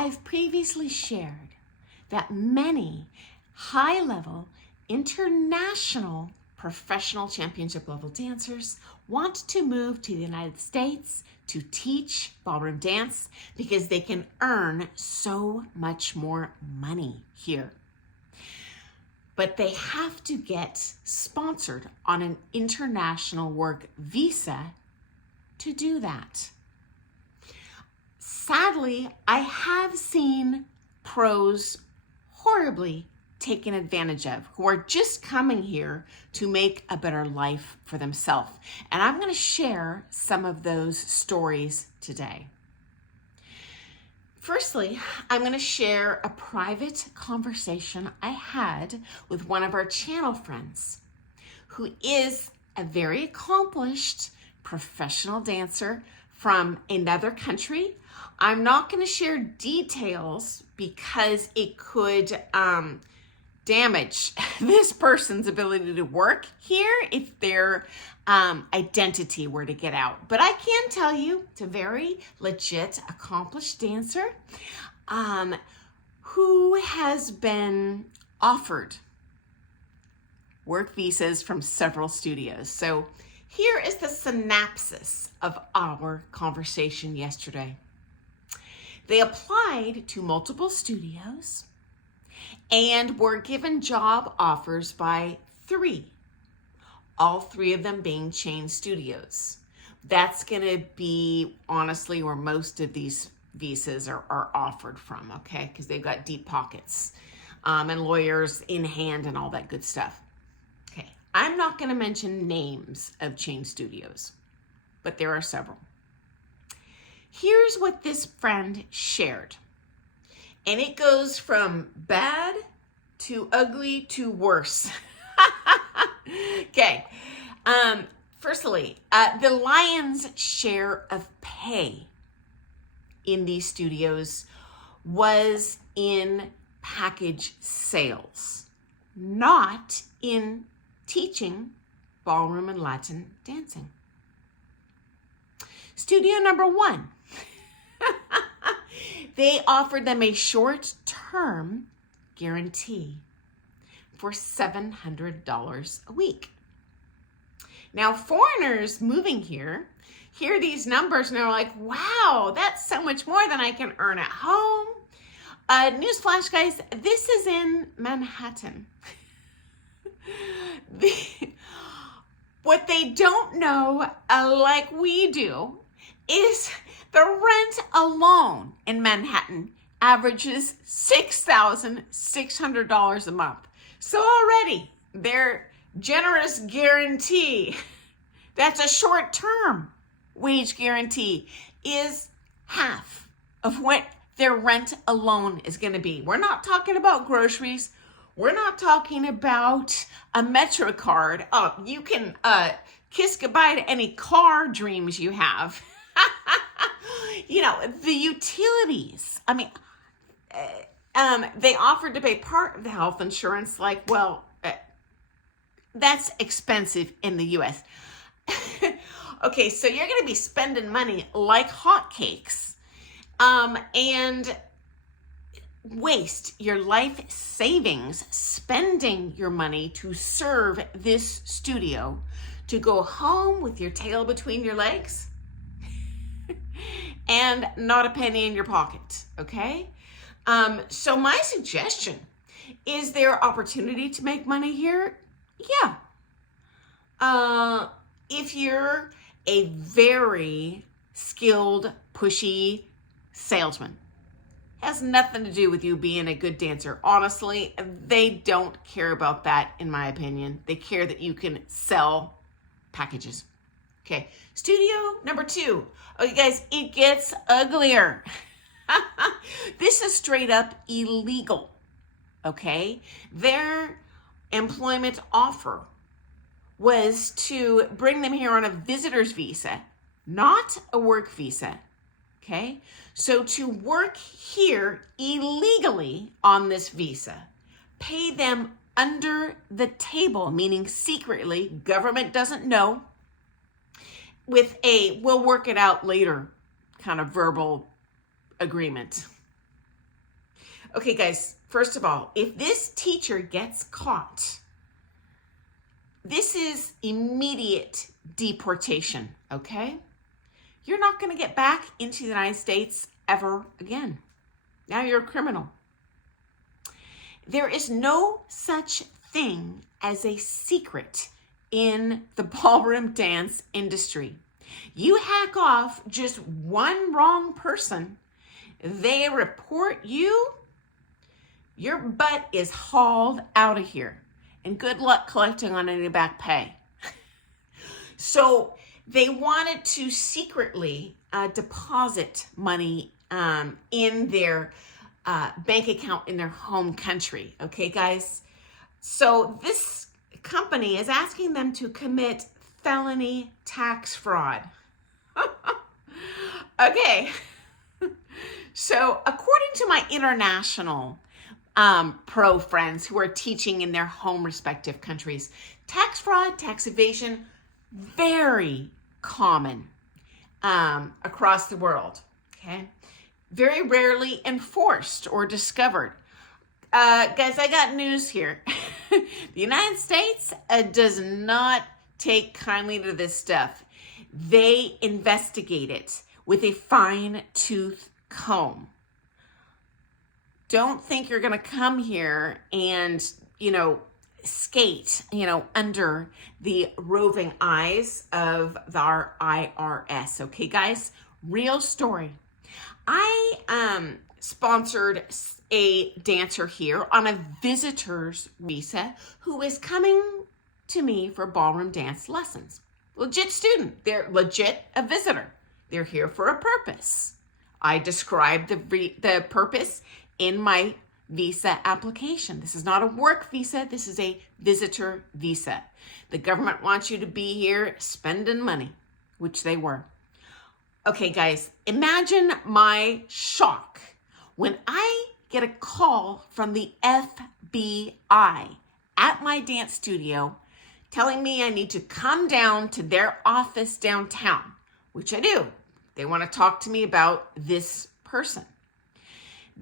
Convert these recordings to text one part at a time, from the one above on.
I've previously shared that many high-level international professional championship level dancers want to move to the United States to teach ballroom dance because they can earn so much more money here. But they have to get sponsored on an international work visa to do that. Sadly, I have seen pros horribly taken advantage of who are just coming here to make a better life for themselves. And I'm going to share some of those stories today. Firstly, I'm going to share a private conversation I had with one of our channel friends who is a very accomplished professional dancer from another country. I'm not going to share details because it could damage this person's ability to work here if their identity were to get out. But I can tell you it's a very legit, accomplished dancer who has been offered work visas from several studios. So here is the synopsis of our conversation yesterday. They applied to multiple studios and were given job offers by 3, all 3 of them being chain studios. That's going to be honestly where most of these visas are offered from, okay? Because they've got deep pockets and lawyers in hand and all that good stuff. Okay, I'm not going to mention names of chain studios, but there are several. Here's what this friend shared. And it goes from bad to ugly to worse. Okay. Firstly, the lion's share of pay in these studios was in package sales, not in teaching ballroom and Latin dancing. Studio number 1. They offered them a short-term guarantee for $700 a week. Now, foreigners moving here hear these numbers and they're like, wow, that's so much more than I can earn at home. Newsflash, guys, this is in Manhattan. What they don't know, like we do, is the rent alone in Manhattan averages $6,600 a month. So already their generous guarantee, that's a short-term wage guarantee, is half of what their rent alone is going to be. We're not talking about groceries. We're not talking about a Metro card. Oh, you can kiss goodbye to any car dreams you have. You know, the utilities. I mean, they offered to pay part of the health insurance. Like, well, that's expensive in the U.S. Okay, so you're going to be spending money like hotcakes and waste your life savings spending your money to serve this studio to go home with your tail between your legs and not a penny in your pocket, okay? So my suggestion, is there opportunity to make money here? Yeah. If you're a very skilled, pushy salesman, has nothing to do with you being a good dancer. Honestly, they don't care about that, in my opinion. They care that you can sell packages. Okay, studio number 2. Okay, guys, it gets uglier. This is straight up illegal, okay? Their employment offer was to bring them here on a visitor's visa, not a work visa, okay? So to work here illegally on this visa, pay them under the table, meaning secretly, government doesn't know, with a we'll work it out later kind of verbal agreement. Okay, guys, first of all, if this teacher gets caught, this is immediate deportation, okay? You're not going to get back into the United States ever again. Now you're a criminal. There is no such thing as a secret in the ballroom dance industry. You hack off just one wrong person, they report you, your butt is hauled out of here. And good luck collecting on any back pay. So they wanted to secretly deposit money in their bank account in their home country. Okay, guys? So this company is asking them to commit felony tax fraud. Okay. So according to my international pro friends who are teaching in their home respective countries, tax fraud, tax evasion, very common across the world, okay? Very rarely enforced or discovered. Guys, I got news here. The United States does not take kindly to this stuff. They investigate it with a fine-tooth comb. Don't think you're going to come here and, skate, under the roving eyes of our IRS. Okay, guys? Real story. I sponsored a dancer here on a visitor's visa who is coming to me for ballroom dance lessons. Legit student. They're legit a visitor. They're here for a purpose. I described the purpose in my visa application. This is not a work visa. This is a visitor visa. The government wants you to be here spending money, which they were. Okay, guys, imagine my shock when I get a call from the FBI at my dance studio telling me I need to come down to their office downtown, which I do. They want to talk to me about this person.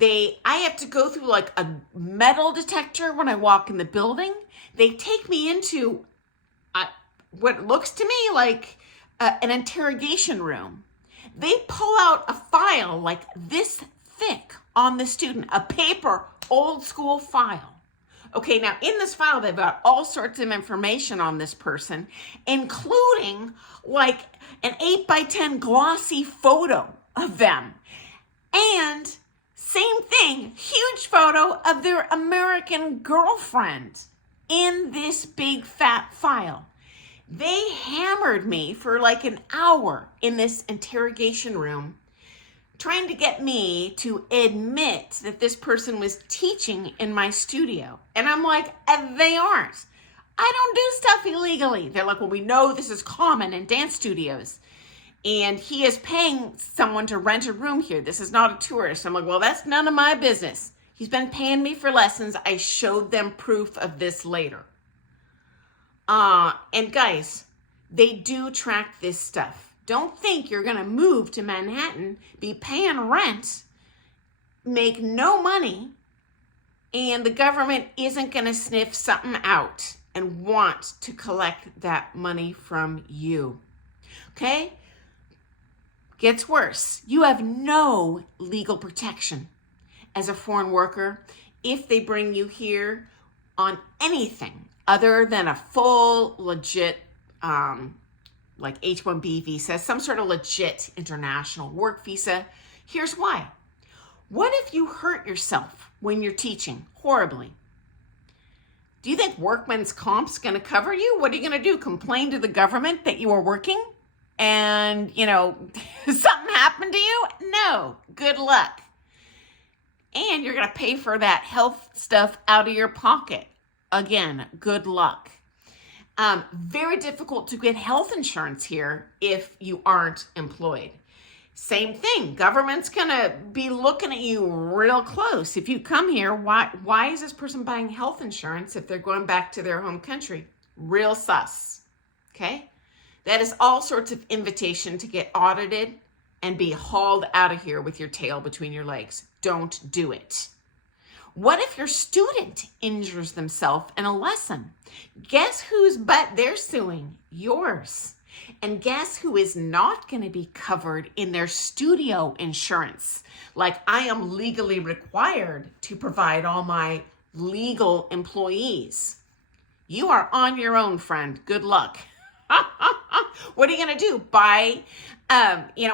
I have to go through like a metal detector when I walk in the building. They take me into what looks to me like an interrogation room. They pull out a file like this thick on the student, a paper, old school file. Okay, now in this file, they've got all sorts of information on this person, including like an 8x10 glossy photo of them. And same thing, huge photo of their American girlfriend in this big fat file. They hammered me for like an hour in this interrogation room, trying to get me to admit that this person was teaching in my studio. And I'm like, they aren't. I don't do stuff illegally. They're like, well, we know this is common in dance studios. And he is paying someone to rent a room here. This is not a tourist. I'm like, well, that's none of my business. He's been paying me for lessons. I showed them proof of this later. And guys, they do track this stuff. Don't think you're going to move to Manhattan, be paying rent, make no money, and the government isn't going to sniff something out and want to collect that money from you. Okay? Gets worse. You have no legal protection as a foreign worker if they bring you here on anything other than a full, legit, like H-1B visa, some sort of legit international work visa. Here's why. What if you hurt yourself when you're teaching horribly? Do you think workman's comp's going to cover you? What are you going to do? Complain to the government that you are working and, something happened to you? No. Good luck. And you're going to pay for that health stuff out of your pocket. Again, good luck. Very difficult to get health insurance here if you aren't employed. Same thing. Government's going to be looking at you real close. If you come here, why is this person buying health insurance if they're going back to their home country? Real sus. Okay? That is all sorts of invitation to get audited and be hauled out of here with your tail between your legs. Don't do it. What if your student injures themselves in a lesson? Guess whose butt they're suing? Yours. And guess who is not going to be covered in their studio insurance? Like I am legally required to provide all my legal employees. You are on your own, friend. Good luck. What are you going to do? Buy,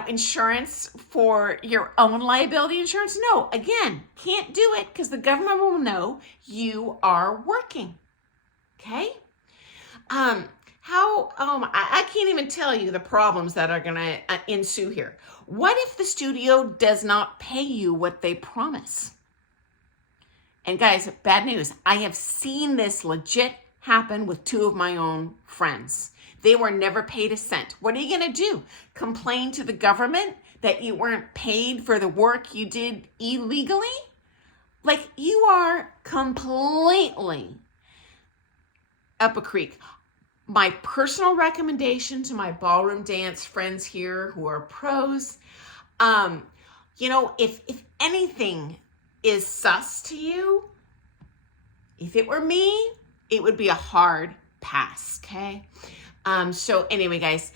insurance for your own liability insurance? No, again, can't do it because the government will know you are working. Okay? I can't even tell you the problems that are going to ensue here. What if the studio does not pay you what they promise? And guys, bad news. I have seen this legit happen with two of my own friends. They were never paid a cent. What are you going to do? Complain to the government that you weren't paid for the work you did illegally? Like you are completely up a creek. My personal recommendation to my ballroom dance friends here who are pros, if anything is sus to you, if it were me, it would be a hard pass, okay? So anyway, guys,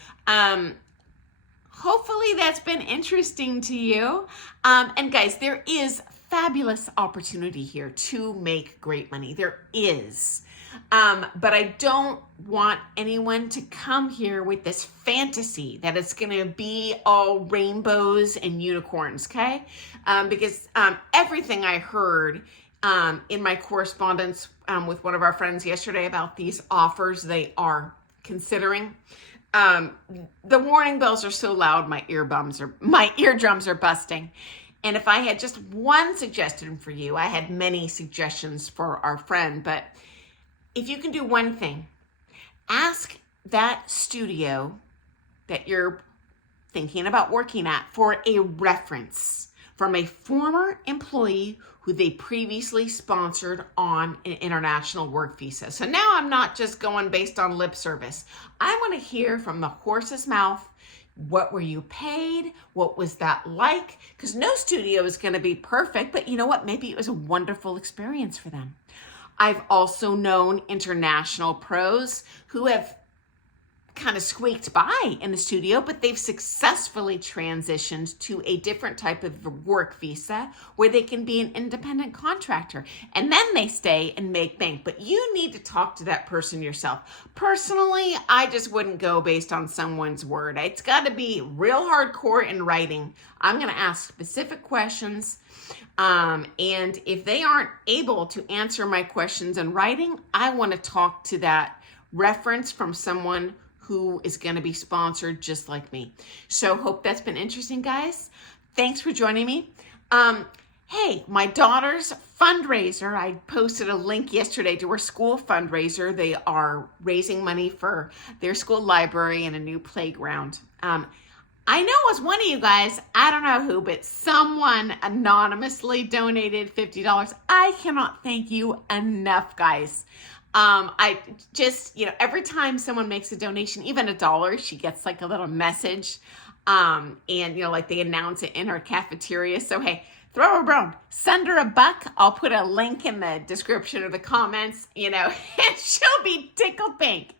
hopefully that's been interesting to you. And guys, there is fabulous opportunity here to make great money. There is. But I don't want anyone to come here with this fantasy that it's going to be all rainbows and unicorns, okay? Because everything I heard in my correspondence with one of our friends yesterday about these offers they are considering, the warning bells are so loud my eardrums are busting. And if I had just one suggestion for you, I had many suggestions for our friend, but if you can do one thing, ask that studio that you're thinking about working at for a reference from a former employee who they previously sponsored on an international work visa. So now I'm not just going based on lip service. I want to hear from the horse's mouth. What were you paid? What was that like? Because no studio is going to be perfect, but you know what? Maybe it was a wonderful experience for them. I've also known international pros who have kind of squeaked by in the studio, but they've successfully transitioned to a different type of work visa where they can be an independent contractor. And then they stay and make bank. But you need to talk to that person yourself. Personally, I just wouldn't go based on someone's word. It's got to be real hardcore in writing. I'm going to ask specific questions. And if they aren't able to answer my questions in writing, I want to talk to that reference from someone who is going to be sponsored just like me. So hope that's been interesting, guys. Thanks for joining me. Hey, my daughter's fundraiser, I posted a link yesterday to her school fundraiser. They are raising money for their school library and a new playground. I know it was one of you guys, I don't know who, but someone anonymously donated $50. I cannot thank you enough, guys. I just, every time someone makes a donation, even $1, she gets like a little message. And, like they announce it in her cafeteria. So, hey, throw her a bone, send her $1. I'll put a link in the description or the comments, and she'll be tickled pink.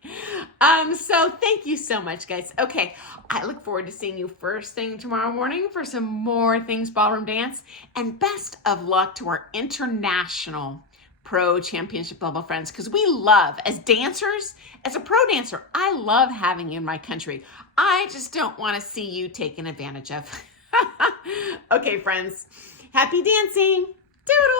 So thank you so much, guys. Okay. I look forward to seeing you first thing tomorrow morning for some more Things Ballroom Dance, and best of luck to our international pro championship level friends, because we love, as dancers, as a pro dancer, I love having you in my country. I just don't want to see you taken advantage of. Okay, friends, happy dancing. Doodle.